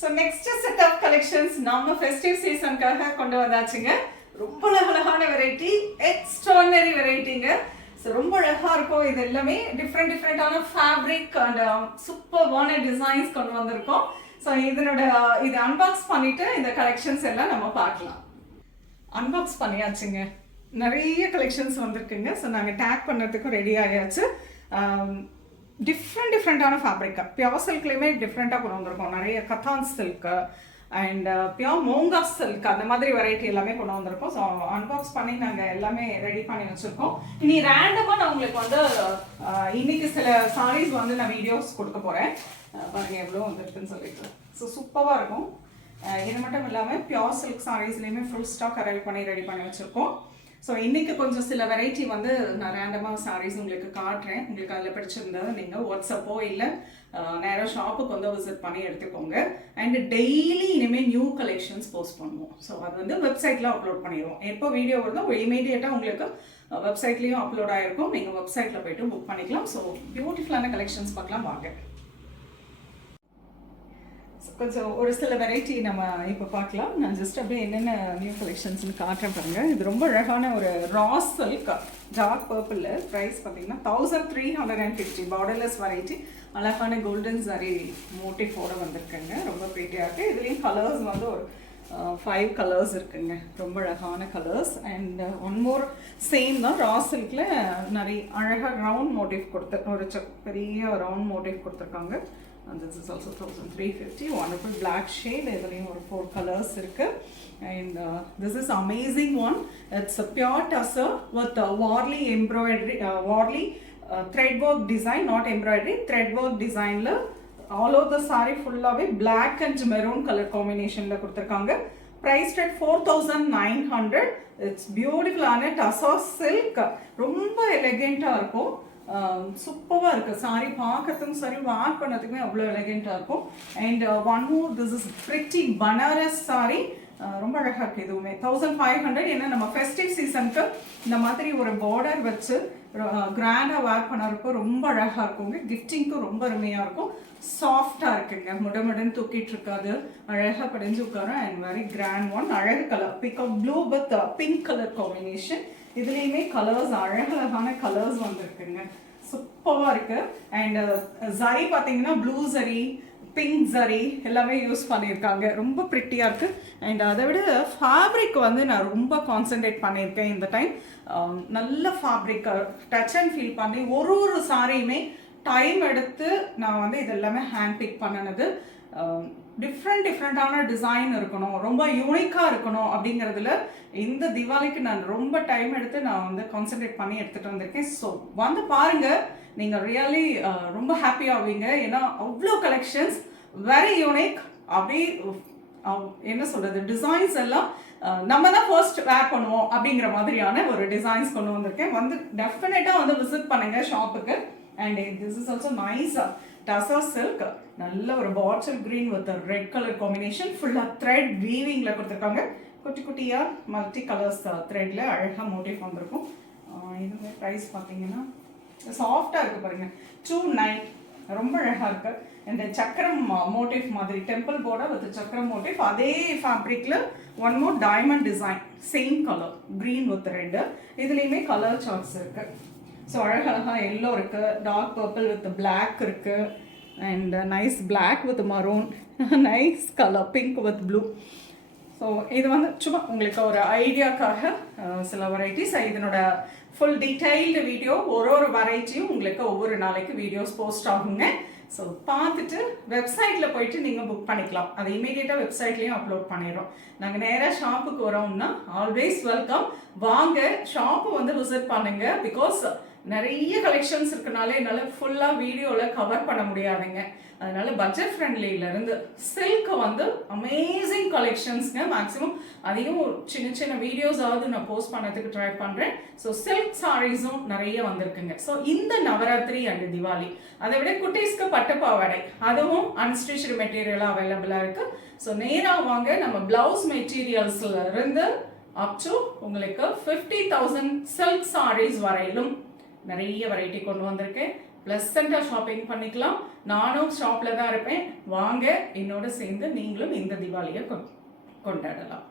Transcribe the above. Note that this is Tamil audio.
So next set of collections நம்ம festive seasonக்காக கொண்டு வந்தாச்சுங்க. ரொம்ப அழகான வெரைட்டி, எக்ஸ்ட்ரானரி வெரைட்டிங்க. ஸோ ரொம்ப அழகாக இருக்கும். இது எல்லாமே டிஃப்ரெண்டான ஃபேப்ரிக் அண்ட் சூப்பர்வான டிசைன்ஸ் கொண்டு வந்திருக்கோம். ஸோ இதை அன்பாக்ஸ் பண்ணிட்டு இந்த கலெக்ஷன்ஸ் எல்லாம் நம்ம பார்க்கலாம். அன்பாக்ஸ் பண்ணியாச்சுங்க. நிறைய கலெக்ஷன்ஸ் வந்திருக்குங்க. ஸோ நாங்கள் டேக் பண்ணுறதுக்கும் ரெடி ஆகியாச்சு. டிஃப்ரெண்டான ஃபேப்ரிக், பியோர் சில்க்லேயுமே டிஃப்ரெண்ட்டாக கொண்டு வந்திருக்கோம். நிறைய katan silk and pure Monga silk அந்த மாதிரி வெரைட்டி எல்லாமே கொண்டு வந்திருக்கோம். ஸோ அன்பாக்ஸ் பண்ணி நாங்கள் எல்லாமே ரெடி பண்ணி வச்சுருக்கோம். இனி ரேண்டமாக நான் உங்களுக்கு வந்து இன்னைக்கு சில சாரீஸ் வந்து நான் வீடியோஸ் கொடுக்க போகிறேன். பாருங்கள் எவ்வளோ வந்துருக்குன்னு சொல்லிட்டு. ஸோ சூப்பராக இருக்கும். இது மட்டும் இல்லாமல் பியோர் சில்க் சாரீஸ்லேயுமே ஃபுல் ஸ்டாக் அரைவ் பண்ணி ரெடி பண்ணி வச்சுருக்கோம். ஸோ இன்றைக்கி கொஞ்சம் சில வெரைட்டி வந்து நான் ரேண்டமாக சாரீஸ் உங்களுக்கு காட்டுறேன். உங்களுக்கு அதில் பிடிச்சிருந்தா நீங்கள் வாட்ஸ்அப்போ இல்லை நேராக ஷாப்புக்கு வந்து விசிட் பண்ணி எடுத்துக்கோங்க. அண்ட் டெய்லி இனிமேல் நியூ கலெக்ஷன்ஸ் போஸ்ட் பண்ணுவோம். ஸோ அது வந்து வெப்சைட்டில் அப்லோட் பண்ணிடுவோம். எப்போ வீடியோ வருதோ இமீடியட்டாக உங்களுக்கு வெப்சைட்லேயும் அப்லோட் ஆகிருக்கும். நீங்கள் வெப்சைட்டில் போய்ட்டு புக் பண்ணிக்கலாம். ஸோ பியூட்டிஃபுல்லான கலெக்ஷன்ஸ் பார்க்கலாம் வாங்க. கொஞ்சம் ஒரு சில வெரைட்டி நம்ம இப்போ பார்க்கலாம். நான் ஜஸ்ட் அப்படியே என்னென்ன நியூ கலெக்ஷன்ஸ்னு காட்டுறேன் பாருங்கள். இது ரொம்ப அழகான ஒரு raw silk dark purple. Price பார்த்தீங்கன்னா 1350. பார்டர்லெஸ் வெரைட்டி, அழகான கோல்டன் சரி மோட்டிஃபோட வந்திருக்குங்க. ரொம்ப ப்ரீட்டியாக இருக்குது. இதுலேயும் கலர்ஸ் வந்து ஒரு 5 கலர்ஸ் இருக்குங்க. ரொம்ப அழகான colours. And one more same தான் ரா சில்கில் நிறைய அழகாக ரவுண்ட் மோட்டிவ் கொடுத்து ஒரு பெரிய ரவுண்ட் மோட்டிவ் கொடுத்துருக்காங்க. And this is also 1350. Wonderful black shade. இதுலயும் ஒரு 4 colors இருக்கு. And this is amazing one. It's a pure tussar with Warli embroidery, Warli thread work design, not embroidery, thread work design la all over the saree full ave black and maroon color combination la கொடுத்திருக்காங்க. Priced at 4900. It's beautiful and tussar silk. ரொம்ப எலிகென்ட்டா இருக்கும். சூப்பராக இருக்குது. சாரி பார்க்கறதுக்கும் சரி வேர் பண்ணதுக்குமே அவ்வளோ எலிகென்ட்டாக இருக்கும். And one more, this is pretty Banaras sorry. ரொம்ப அழகாக இருக்குது. இதுவுமே 1500. ஏன்னா நம்ம ஃபெஸ்டிவ் சீசனுக்கு இந்த மாதிரி ஒரு பார்டர் வச்சு கிராண்டாக வேர் பண்ணுறப்போ ரொம்ப அழகாக இருக்குங்க. கிஃப்டிங்க்கும் ரொம்ப அருமையாக இருக்கும். சாஃப்டாக இருக்குங்க. முடமுடன் தூக்கிட்டு இருக்காது. அழகாக படிஞ்சு உட்காரும். And very grand one. அழகு colour peacock blue with pink colour combination. இதுலேயுமே கலர்ஸ் அழகழகான கலர்ஸ் வந்துருக்குங்க. சூப்பராக இருக்குது. அண்ட் ஜரி பார்த்தீங்கன்னா ப்ளூ ஜரி, பிங்க் ஜரி எல்லாமே யூஸ் பண்ணியிருக்காங்க. ரொம்ப ப்ரிட்டியாக இருக்குது. அண்ட் அதை விட ஃபேப்ரிக் வந்து நான் ரொம்ப கான்சென்ட்ரேட் பண்ணியிருக்கேன் இந்த டைம். நல்ல ஃபேப்ரிக் டச் அண்ட் ஃபீல் பண்ணி ஒரு சாரியுமே டைம் எடுத்து நான் வந்து இது எல்லாமே ஹேண்ட் பிக் பண்ணினது. டிஃப்ரெண்டான டிசைன் இருக்கணும், ரொம்ப யூனிக்காக இருக்கணும் அப்படிங்கிறதுல இந்த தீபாவளிக்கு நான் ரொம்ப டைம் எடுத்து நான் வந்து கான்சென்ட்ரேட் பண்ணி எடுத்துகிட்டு வந்திருக்கேன். ஸோ வந்து பாருங்கள், நீங்கள் ரியலி ரொம்ப ஹாப்பி ஆவீங்க. ஏன்னா அவ்வளோ கலெக்ஷன்ஸ் வெரி யூனிக். அப்படி என்ன சொல்கிறது, டிசைன்ஸ் எல்லாம் நம்ம தான் ஃபர்ஸ்ட் வேர் பண்ணுவோம் அப்படிங்கிற மாதிரியான ஒரு டிசைன்ஸ் கொண்டு வந்திருக்கேன். வந்து டெஃபினட்டாக வந்து விசிட் பண்ணுங்கள் ஷாப்புக்கு. And this is also nice tussar silk. நல்ல ஒரு bottle green with red colour combination. ஃபுல்லாக த்ரெட் வீவிங்கில் கொடுத்துருக்காங்க. குட்டி குட்டியாக மல்டி கலர்ஸ் த்ரெட்டில் அழகாக மோட்டிவ் வந்திருக்கும். இதுவே ப்ரைஸ் பார்த்தீங்கன்னா சாஃப்டாக இருக்குது பாருங்கள். 29. ரொம்ப அழகாக இருக்குது. இந்த சக்கரம் மோட்டிவ் மாதிரி டெம்பிள் போர்டர் வித் சக்கரம் மோட்டிவ். அதே ஃபேப்ரிக்கில் one more diamond design, same colour green with red. இதுலேயுமே கலர் சார்ட்ஸ் இருக்குது. ஸோ அழகழகாக எல்லோ இருக்குது, டார்க் பர்பிள் வித் பிளாக் இருக்குது, and nice black with maroon, nice colour pink with blue. So இது வந்து சும்மா உங்களுக்கு ஒரு ஐடியாக்காக சில வெரைட்டிஸ். இதனோட ஃபுல் டீட்டெயில்டு வீடியோ ஒரு வெரைட்டியும் உங்களுக்கு ஒவ்வொரு நாளைக்கு வீடியோஸ் போஸ்ட் ஆகுங்க. ஸோ பார்த்துட்டு வெப்சைட்டில் போயிட்டு நீங்கள் புக் பண்ணிக்கலாம். அதை இமீடியட்டாக வெப்சைட்லேயும் அப்லோட் பண்ணிடுறோம். நாங்கள் நேராக ஷாப்புக்கு வரோம்னா ஆல்வேஸ் வெல்கம். வாங்க, ஷாப்பு வந்து விசிட் பண்ணுங்க. பிகாஸ் நிறைய கலெக்ஷன்ஸ் இருக்கனால என்னால் ஃபுல்லாக வீடியோவில் கவர் பண்ண முடியாதுங்க. அதனால பட்ஜெட் ஃப்ரெண்ட்லியிலேருந்து சில்க் வந்து அமேசிங் கலெக்ஷன்ஸ்ங்க. மேக்ஸிமம் அதையும் சின்ன வீடியோஸாவது நான் போஸ்ட் பண்ணதுக்கு ட்ரை பண்ணுறேன். ஸோ சில்க் சாரீஸும் நிறைய வந்திருக்குங்க. ஸோ இந்த நவராத்திரி அண்ட் திவாலி, அதை விட குட்டீஸ்க்கு பட்டுப்பாவாடை அதுவும் அன்ஸ்டிச்டு மெட்டீரியலாக அவைலபிளாக இருக்குது. ஸோ நேராக வாங்க. நம்ம பிளவுஸ் மெட்டீரியல்ஸில் இருந்து அப் டு உங்களுக்கு 50,000 சில்க் சாரீஸ் வரையிலும் நிறைய வெரைட்டி கொண்டு வந்திருக்கேன். ப்ளசண்ட்டாக ஷாப்பிங் பண்ணிக்கலாம். நானும் ஷாப்பில் தான் இருப்பேன். வாங்க என்னோட சேர்ந்து நீங்களும் இந்த தீபாவளியை கொண்டாடலாம்.